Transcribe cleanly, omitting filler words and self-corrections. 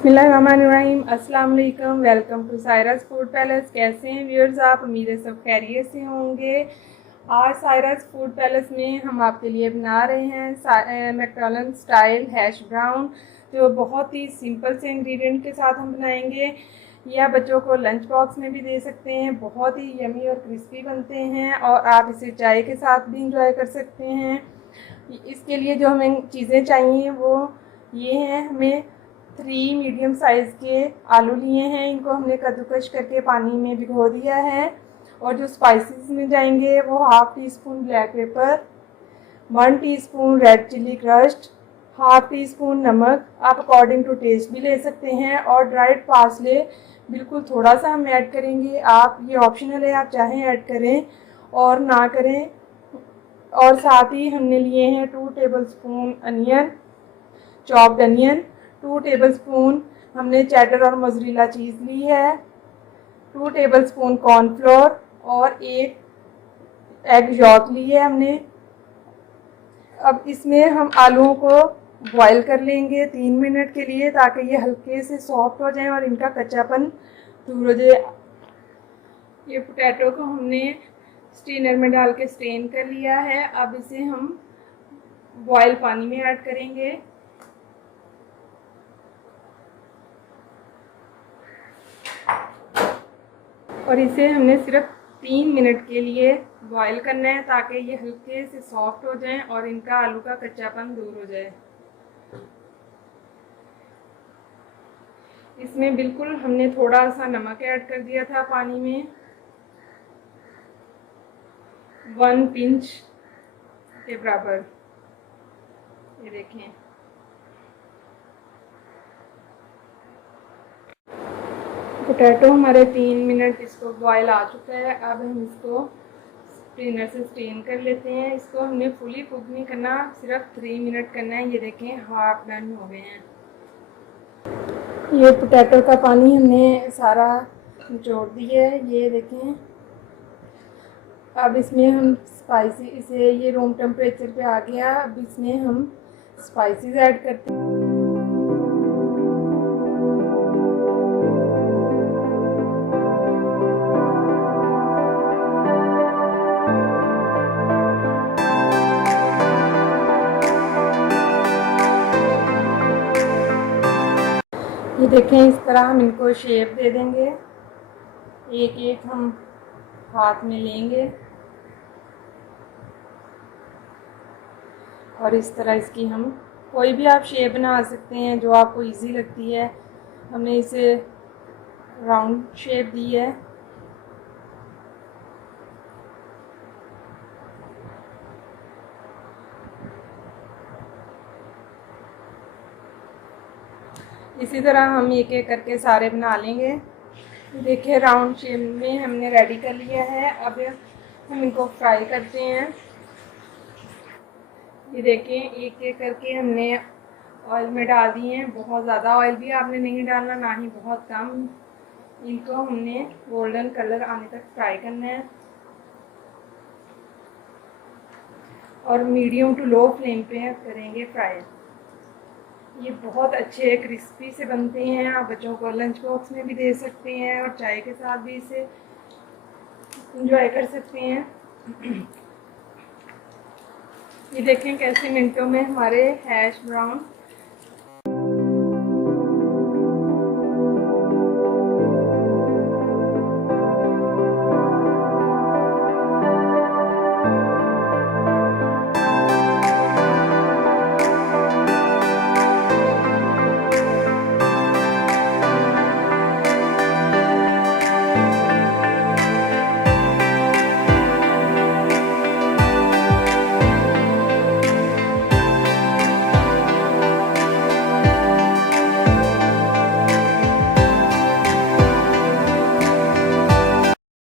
बिस्मिल्लाहिर्रहमानिर्रहीम। अस्सलाम वालेकुम। Welcome to Sairaj food palace. कैसे हैं व्यूअर्स आप? उम्मीद है सब खैरियत से होंगे। आज सायराज फूड पैलेस में हम आपके लिए बना रहे हैं मैकडॉनल्ड स्टाइल हैश ब्राउन, जो बहुत ही सिंपल से इंग्रेडिएंट के साथ हम बनाएंगे। या बच्चों को लंच बॉक्स में भी दे सकते हैं। बहुत ही यमी और क्रिस्पी बनते हैं और आप इसे चाय के साथ भी इंजॉय कर सकते हैं। इसके लिए जो हमें चीज़ें चाहिए वो ये हैं। हमें 3 मीडियम साइज़ के आलू लिए हैं, इनको हमने कद्दूकश करके पानी में भिगो दिया है। और जो स्पाइसेस में जाएंगे वो half teaspoon black pepper, 1 teaspoon red chilli crushed, half teaspoon नमक, आप अकॉर्डिंग टू टेस्ट भी ले सकते हैं। और ड्राइड पार्सले बिल्कुल थोड़ा सा हम ऐड करेंगे। आप ये ऑप्शनल है, आप चाहें ऐड करें और ना करें। और साथ ही हमने लिए हैं 2 tablespoon onion, chopped onion, 2 tablespoon हमने चेडर और मोज़रेला चीज़ ली है, 2 टेबलस्पून कॉर्नफ्लोर और 1 एग यॉक ली है हमने। अब इसमें हम आलूओं को बॉईल कर लेंगे 3 मिनट के लिए, ताकि ये हल्के से सॉफ्ट हो जाएं और इनका कच्चापन दूर हो जाए। ये पोटैटो को हमने स्ट्रेनर में डाल के स्ट्रेन कर लिया है। अब इसे हम बॉयल पानी में ऐड करेंगे। और इसे हमने सिर्फ 3 मिनट के लिए बॉईल करना है, ताकि ये हल्के से सॉफ्ट हो जाएं और इनका आलू का कच्चापन दूर हो जाए। इसमें बिल्कुल हमने थोड़ा सा नमक ऐड कर दिया था पानी में, 1 पिंच के बराबर। ये देखें, पोटैटो हमारे 3 मिनट इसको बॉयल आ चुका है। अब हम इसको स्ट्रेनर से स्ट्रेन कर लेते हैं। इसको हमने फुली कुक नहीं करना, सिर्फ 3 मिनट करना है। ये देखें, हाफ डन हो गए हैं। ये पोटैटो का पानी हमने सारा निचोड़ दिया है, ये देखें। अब इसमें हम स्पाइसी, इसे ये रूम टेम्परेचर पे आ गया। अब इसमें हम स्पाइसेस ऐड करते हैं। ये देखें, इस तरह हम इनको शेप दे देंगे। एक एक हम हाथ में लेंगे और इस तरह इसकी हम कोई भी आप शेप बना सकते हैं जो आपको इजी लगती है। हमने इसे राउंड शेप दी है। इसी तरह हम एक एक करके सारे बना लेंगे। देखिए, राउंड शेप में हमने रेडी कर लिया है। अब हम इनको फ्राई करते हैं। ये देखें, एक एक करके हमने ऑयल में डाल दिए हैं। बहुत ज़्यादा ऑयल भी आपने नहीं डालना, ना ही बहुत कम। इनको हमने गोल्डन कलर आने तक फ्राई करना है और मीडियम टू लो फ्लेम पे करेंगे फ्राई। ये बहुत अच्छे क्रिस्पी से बनते हैं। आप बच्चों को लंच बॉक्स में भी दे सकते हैं और चाय के साथ भी इसे इंजॉय कर सकते हैं। ये देखें कैसे मिनटों में हमारे हैश ब्राउन